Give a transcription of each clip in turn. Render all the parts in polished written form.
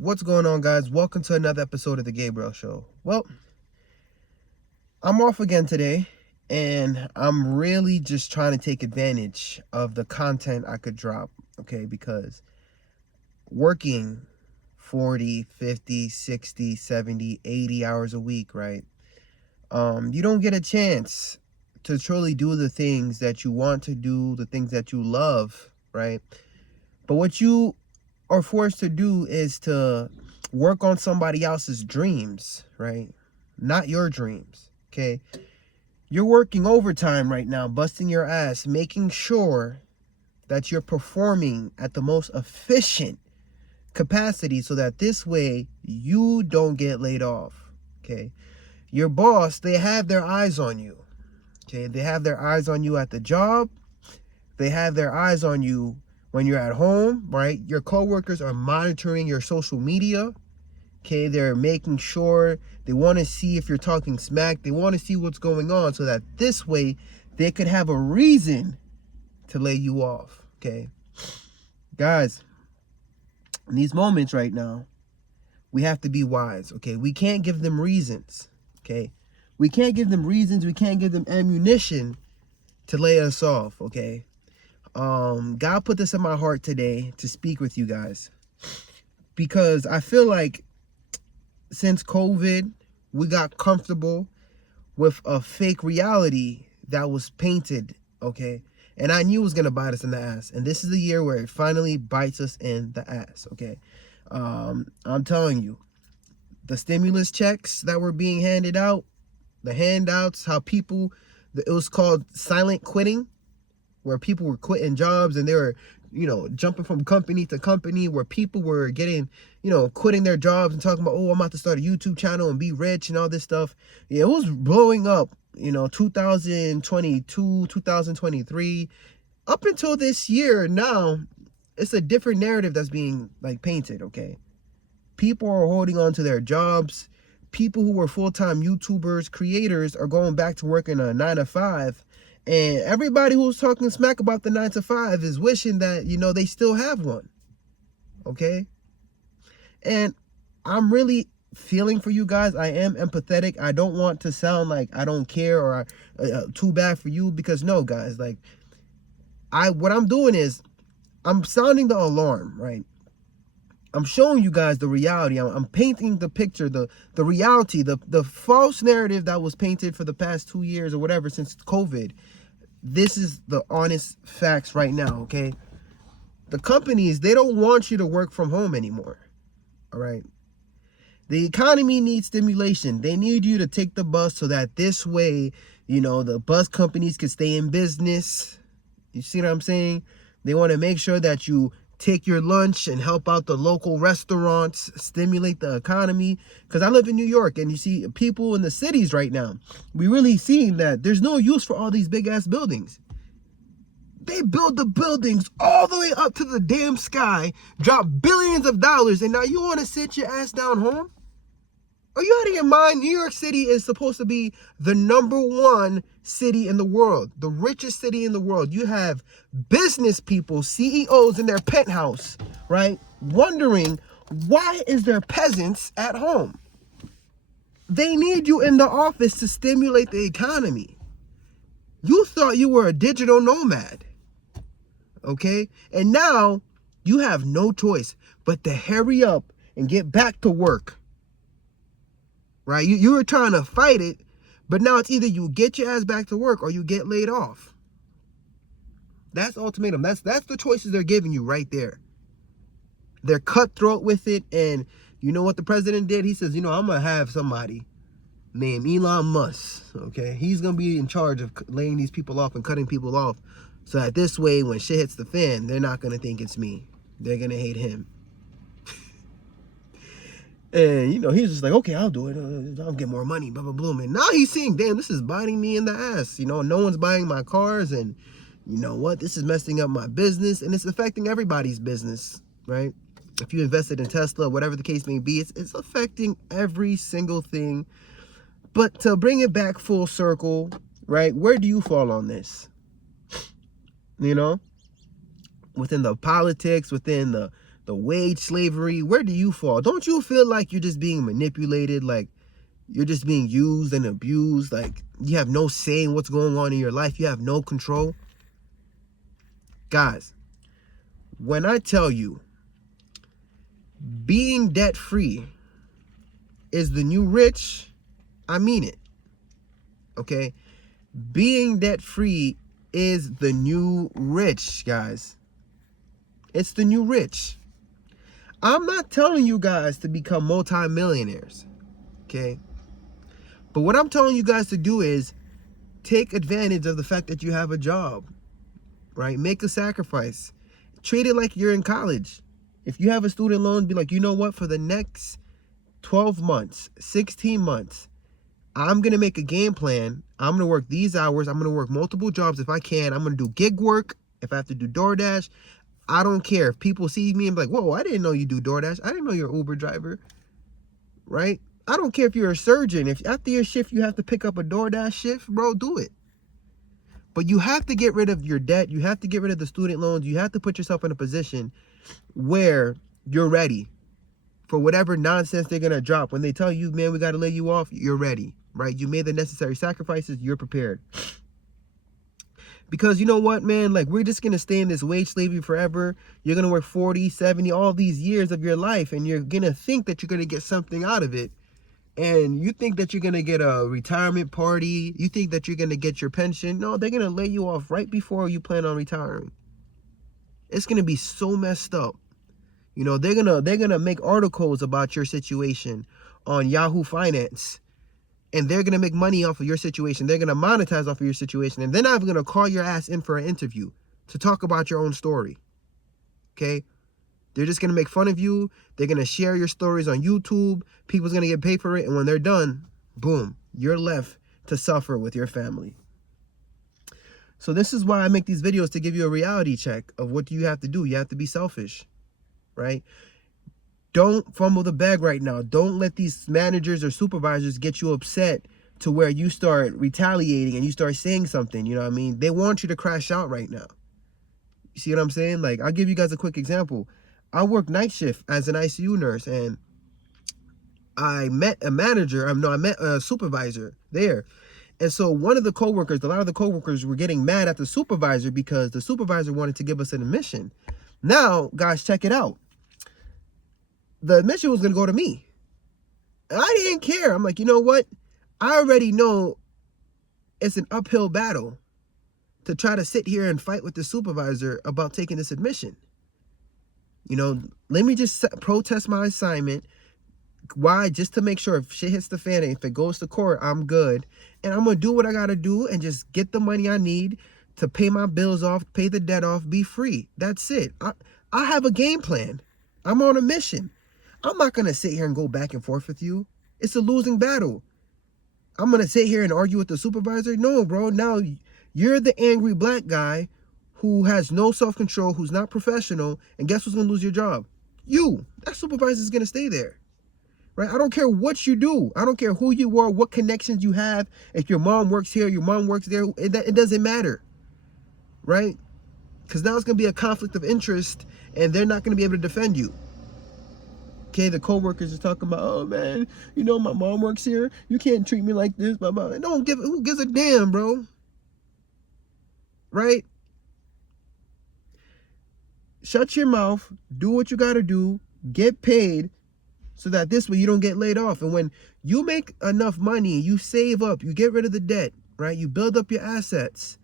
What's going on, guys? Welcome to another episode of the Gabriel Show. Well, I'm off again today, and I'm really just trying to take advantage of the content I could drop, okay? Because working 40, 50, 60, 70, 80 hours a week, right? You don't get a chance to truly do the things that you want to do, the things that you love, right? But what you are forced to do is to work on somebody else's dreams, right? Not your dreams, okay? You're working overtime right now, busting your ass, making sure that you're performing at the most efficient capacity so that this way you don't get laid off, okay? Your boss, they have their eyes on you, okay? They have their eyes on you at the job. They have their eyes on you when you're at home, right? Your coworkers are monitoring your social media, okay? They're making sure, they want to see if you're talking smack. They want to see what's going on so that this way they could have a reason to lay you off, okay? Guys, in these moments right now, we have to be wise, okay? We can't give them reasons, okay? We can't give them reasons. We can't give them ammunition to lay us off, okay? God put this in my heart today to speak with you guys because I feel like since COVID, we got comfortable with a fake reality that was painted, okay? And I knew it was going to bite us in the ass. And this is the year where it finally bites us in the ass, okay? I'm telling you, the stimulus checks that were being handed out, the handouts, how people, it was called silent quitting, where people were quitting jobs and they were, jumping from company to company, where people were getting, quitting their jobs and talking about, oh, I'm about to start a YouTube channel and be rich and all this stuff. Yeah, it was blowing up, 2022, 2023, up until this year. Now it's a different narrative that's being painted, okay? People are holding on to their jobs. People who were full-time YouTubers, creators are going back to working a 9-to-5. And everybody who's talking smack about the 9-to-5 is wishing that, they still have one. Okay? And I'm really feeling for you guys. I am empathetic. I don't want to sound like I don't care or too bad for you, because no, guys, what I'm doing is I'm sounding the alarm, right? I'm showing you guys the reality. I'm painting the picture, the reality, the false narrative that was painted for the past 2 years or whatever since COVID. This is the honest facts right now, okay? The companies, they don't want you to work from home anymore, all right? The economy needs stimulation. They need you to take the bus so that this way, the bus companies can stay in business. You see what I'm saying? They want to make sure that you take your lunch and help out the local restaurants, stimulate the economy. Because I live in New York, and you see people in the cities right now, we really seeing that there's no use for all these big ass buildings. They build the buildings all the way up to the damn sky, drop billions of dollars, and now you want to sit your ass down home? Are you out of your mind? New York City is supposed to be the #1 city in the world, the richest city in the world. You have business people, CEOs in their penthouse, right? Wondering, why is there peasants at home? They need you in the office to stimulate the economy. You thought you were a digital nomad, okay? And now you have no choice but to hurry up and get back to work. Right? You were trying to fight it, but now it's either you get your ass back to work or you get laid off. That's ultimatum. That's the choices they're giving you right there. They're cutthroat with it, and you know what the president did? He says, I'm going to have somebody named Elon Musk, okay? He's going to be in charge of laying these people off and cutting people off so that this way, when shit hits the fan, they're not going to think it's me. They're going to hate him. And, he's just like, okay, I'll do it. I'll get more money, blah, blah, blah. And now he's seeing, damn, this is biting me in the ass. No one's buying my cars. And you know what? This is messing up my business. And it's affecting everybody's business, right? If you invested in Tesla, whatever the case may be, it's affecting every single thing. But to bring it back full circle, right? Where do you fall on this? Within the politics, within the the wage slavery, where do you fall? Don't you feel like you're just being manipulated, like you're just being used and abused, like you have no say in what's going on in your life, you have no control? Guys, when I tell you being debt free is the new rich, I mean it. Okay? Being debt free is the new rich, guys. It's the new rich. I'm not telling you guys to become multimillionaires. Okay? But what I'm telling you guys to do is take advantage of the fact that you have a job. Right? Make a sacrifice. Treat it like you're in college. If you have a student loan, be like, you know what? For the next 12 months, 16 months, I'm going to make a game plan. I'm going to work these hours. I'm going to work multiple jobs if I can. I'm going to do gig work. If I have to do DoorDash, I don't care. If people see me and be like, whoa, I didn't know you do DoorDash. I didn't know you're an Uber driver. Right? I don't care if you're a surgeon. If after your shift you have to pick up a DoorDash shift, bro, do it. But you have to get rid of your debt. You have to get rid of the student loans. You have to put yourself in a position where you're ready for whatever nonsense they're going to drop. When they tell you, man, we got to lay you off, you're ready, right? You made the necessary sacrifices. You're prepared. Because you know what, man? Like, we're just going to stay in this wage slavery forever. You're going to work 40, 70, all these years of your life, and you're going to think that you're going to get something out of it. And you think that you're going to get a retirement party. You think that you're going to get your pension. No, they're going to lay you off right before you plan on retiring. It's going to be so messed up. You know, they're gonna make articles about your situation on Yahoo Finance, and they're gonna make money off of your situation. They're gonna monetize off of your situation, and then I'm gonna call your ass in for an interview to talk about your own story. Okay? They're just gonna make fun of you. They're gonna share your stories on YouTube. People's gonna get paid for it, and when they're done, boom, you're left to suffer with your family. So this is why I make these videos, to give you a reality check of what you have to do. You have to be selfish. Right? Don't fumble the bag right now. Don't let these managers or supervisors get you upset to where you start retaliating and you start saying something. You know what I mean? They want you to crash out right now. You see what I'm saying? Like, I'll give you guys a quick example. I work night shift as an ICU nurse, and I met a manager. I met a supervisor there. And so one of the coworkers, a lot of the coworkers were getting mad at the supervisor because the supervisor wanted to give us an admission. Now, guys, check it out. The admission was going to go to me. And I didn't care. I'm like, you know what? I already know it's an uphill battle to try to sit here and fight with the supervisor about taking this admission. You know, let me just protest my assignment. Why? Just to make sure if shit hits the fan and if it goes to court, I'm good. And I'm going to do what I got to do and just get the money I need to pay my bills off, pay the debt off, be free. That's it. I have a game plan. I'm on a mission. I'm not going to sit here and go back and forth with you. It's a losing battle. I'm going to sit here and argue with the supervisor? No, bro. Now you're the angry black guy who has no self-control, who's not professional, and guess who's going to lose your job? You. That supervisor is going to stay there. Right? I don't care what you do. I don't care who you are, what connections you have. If your mom works here, your mom works there, it doesn't matter. Right? Because now it's going to be a conflict of interest, and they're not going to be able to defend you. Okay, the co-workers are talking about, oh man, you know my mom works here. You can't treat me like this. My mom. Who gives a damn, bro? Right? Shut your mouth. Do what you got to do. Get paid so that this way you don't get laid off. And when you make enough money, you save up, you get rid of the debt, right? You build up your assets.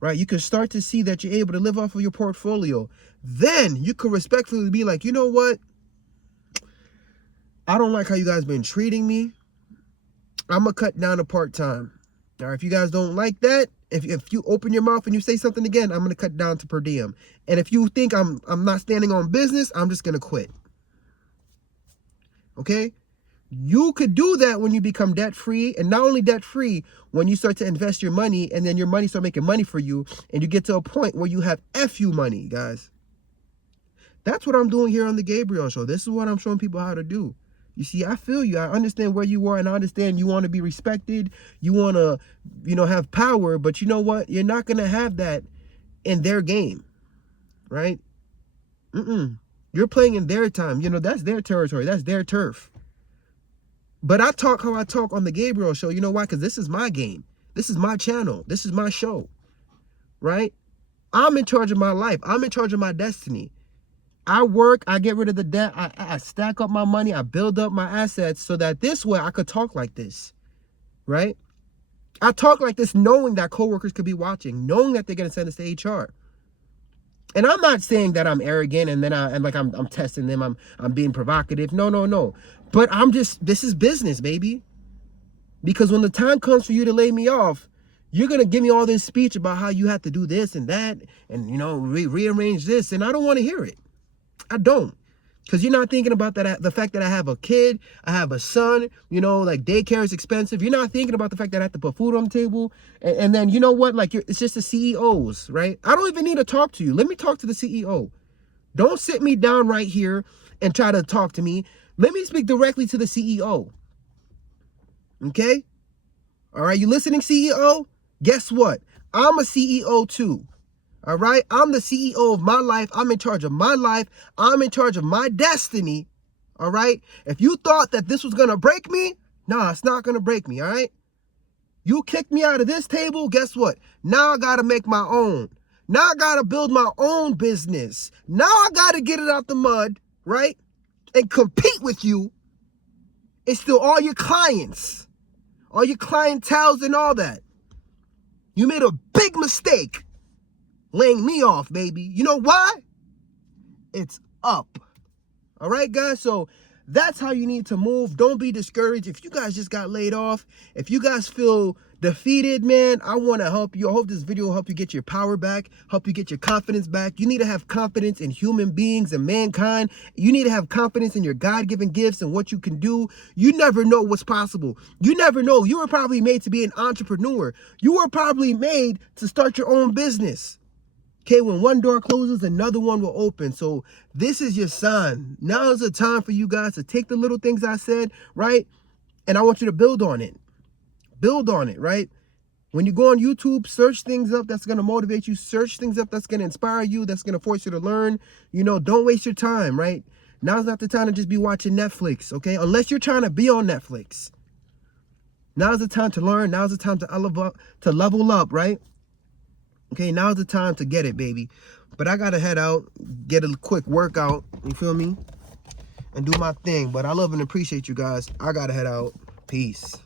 Right? You can start to see that you're able to live off of your portfolio. Then you can respectfully be like, you know what? I don't like how you guys been treating me. I'm going to cut down to part-time. Now, if you guys don't like that, if you open your mouth and you say something again, I'm going to cut down to per diem. And if you think I'm not standing on business, I'm just going to quit. Okay? You could do that when you become debt-free, and not only debt-free, when you start to invest your money and then your money start making money for you and you get to a point where you have FU money, guys. That's what I'm doing here on the Gabriel Show. This is what I'm showing people how to do. You see, I feel you. I understand where you are, and I understand you want to be respected. You want to, have power, but you know what? You're not going to have that in their game, right? You're playing in their time. You know, that's their territory. That's their turf. But I talk how I talk on the Gabriel show. You know why? Because this is my game. This is my channel. This is my show. Right? I'm in charge of my life. I'm in charge of my destiny. I work. I get rid of the debt. I stack up my money. I build up my assets so that this way I could talk like this. Right? I talk like this knowing that coworkers could be watching, knowing that they're going to send us to HR. And I'm not saying that I'm arrogant and then I'm testing them. I'm being provocative. No. But this is business, baby. Because when the time comes for you to lay me off, you're going to give me all this speech about how you have to do this and that and, you know, rearrange this. And I don't want to hear it. I don't. Because you're not thinking about that, the fact that I have a kid, I have a son, you know, like daycare is expensive. You're not thinking about the fact that I have to put food on the table. And then, you know what, like it's just the CEOs, right? I don't even need to talk to you. Let me talk to the CEO. Don't sit me down right here and try to talk to me. Let me speak directly to the CEO. Okay? All right, you listening, CEO? Guess what? I'm a CEO too. All right, I'm the CEO of my life. I'm in charge of my life. I'm in charge of my destiny. All right, if you thought that this was gonna break me, nah, it's not gonna break me. All right, you kicked me out of this table. Guess what? Now I gotta make my own. Now I gotta build my own business. Now I gotta get it out the mud, right, and compete with you. It's still all your clients, all your clientels and all that. You made a big mistake laying me off, baby. You know why? It's up. All right, guys? So that's how you need to move. Don't be discouraged. If you guys just got laid off, if you guys feel defeated, man, I want to help you. I hope this video will help you get your power back, help you get your confidence back. You need to have confidence in human beings and mankind. You need to have confidence in your God-given gifts and what you can do. You never know what's possible. You never know. You were probably made to be an entrepreneur. You were probably made to start your own business. Okay, when one door closes, another one will open. So this is your sign. Now is the time for you guys to take the little things I said, right? And I want you to build on it. Build on it, right? When you go on YouTube, search things up that's going to motivate you. Search things up that's going to inspire you, that's going to force you to learn. You know, don't waste your time, right? Now's not the time to just be watching Netflix, okay? Unless you're trying to be on Netflix. Now's the time to learn. Now's the time to level up, right? Okay, now's the time to get it, baby. But I got to head out, get a quick workout, you feel me? And do my thing. But I love and appreciate you guys. I got to head out. Peace.